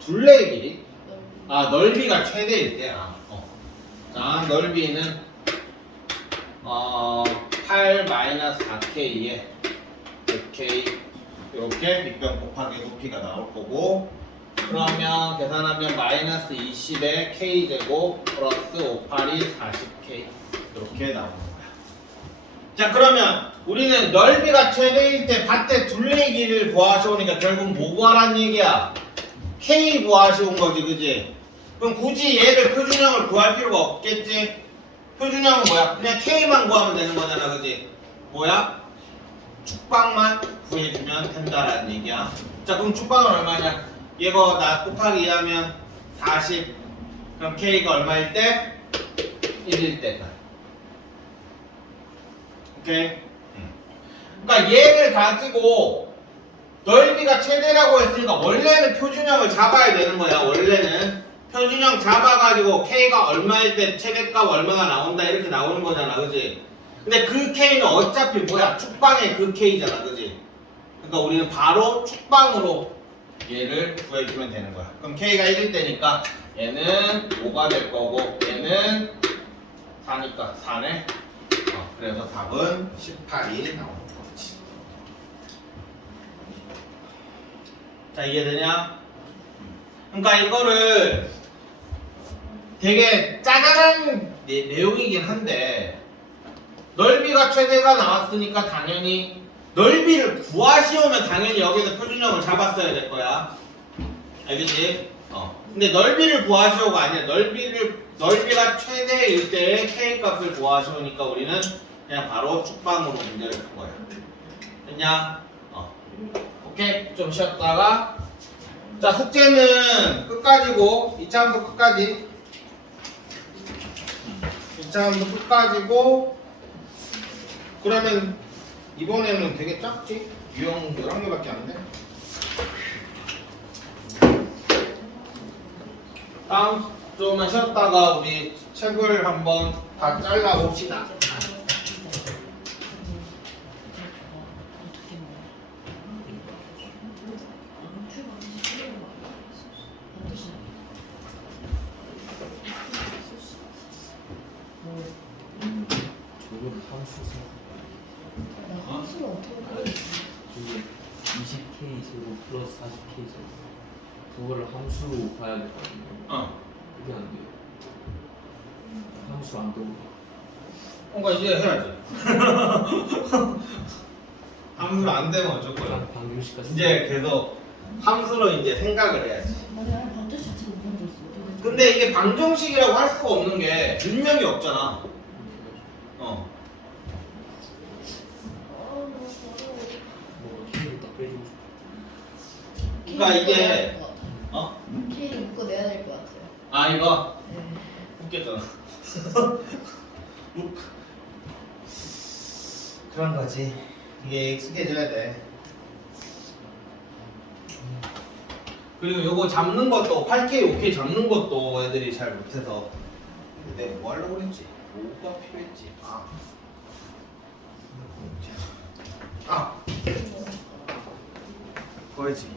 둘레의 길이? 아, 넓이가 최대일 때야. 자, 넓이는 8-4K에 5K 이렇게 밑변 곱하기 높이가 나올 거고, 그러면 계산하면 마이너스 20에 K제곱 플러스 582 40K 이렇게 나오는 거야. 자, 그러면 우리는 넓이가 최대일 때 밭에 둘레의 길이를 구하시오니까 결국 뭐 구하라는 얘기야? K 구하시온 거지, 그지? 그럼 굳이 얘를 표준형을 구할 필요가 없겠지? 표준형은 뭐야? 그냥 K만 구하면 되는 거잖아, 그지? 뭐야? 축방만 구해주면 된다라는 얘기야. 자, 그럼 축방은 얼마냐? 이거 나 곱하기 2하면 40. 그럼 K가 얼마일 때? 1일 때다. 오케이? 그러니까 얘를 가지고 넓이가 최대라고 했으니까 원래는 표준형을 잡아야 되는 거야. 원래는 표준형 잡아가지고 K가 얼마일 때 최대값 얼마가 나온다 이렇게 나오는 거잖아, 그지? 근데 그 K는 어차피 뭐야? 축방의 그 K잖아, 그지? 그러니까 우리는 바로 축방으로 얘를 구해주면 되는 거야. 그럼 K가 1일 때니까 얘는 5가 될 거고 얘는 4니까 4네. 그래서 답은 18이 나오는 거지. 자, 이해되냐? 그러니까 이거를 되게 짜잘한 내용이긴 한데 넓이가 최대가 나왔으니까 당연히 넓이를 구하시오면 당연히 여기서 표준형을 잡았어야 될 거야. 알겠지? 근데 넓이를 구하시오가 아니라 넓이가 최대일 때의 K 값을 구하시오니까 우리는 그냥 바로 축방으로 문제를 푼 거야. 됐냐? 오케이. 좀 쉬었다가 자, 숙제는 끝까지고 2차 함수 끝까지 2차 함수 끝까지고 그러면 이번에는 되게 작지? 유형 11개밖에 안 돼? 다음 조금만 쉬었다가 우리 책을 한번 다 잘라봅시다. 저거를 함수 함수를 어떻게 구해? 저게 20K 제곱 플러스 40K 제곱 저거를 함수로 봐야 될 거 아니에요? 그게 안 돼요. 함수 안 되고 뭔가 이제 해야지. 함수로 안 되면 어쩔 거야. 방정식까지 이제 계속 함수로 이제 생각을 해야지. 맞아, 반드시 자체가 못 만들었어. 근데 이게 방정식이라고 할 수가 없는 게 분명히 없잖아. 뭐 K를 딱 빼주고 싶어. 그러니까 이게 K를 묶어내야 될 것 같아요. 아, 이거 네. 웃겼잖아. 그런 거지. 이게 익숙해져야 돼. 그리고 요거 잡는 것도 8K, 5K 잡는 것도 애들이 잘 못해서. 근데 뭐 하려고 그랬지? 뭐가 필요했지? 그거지.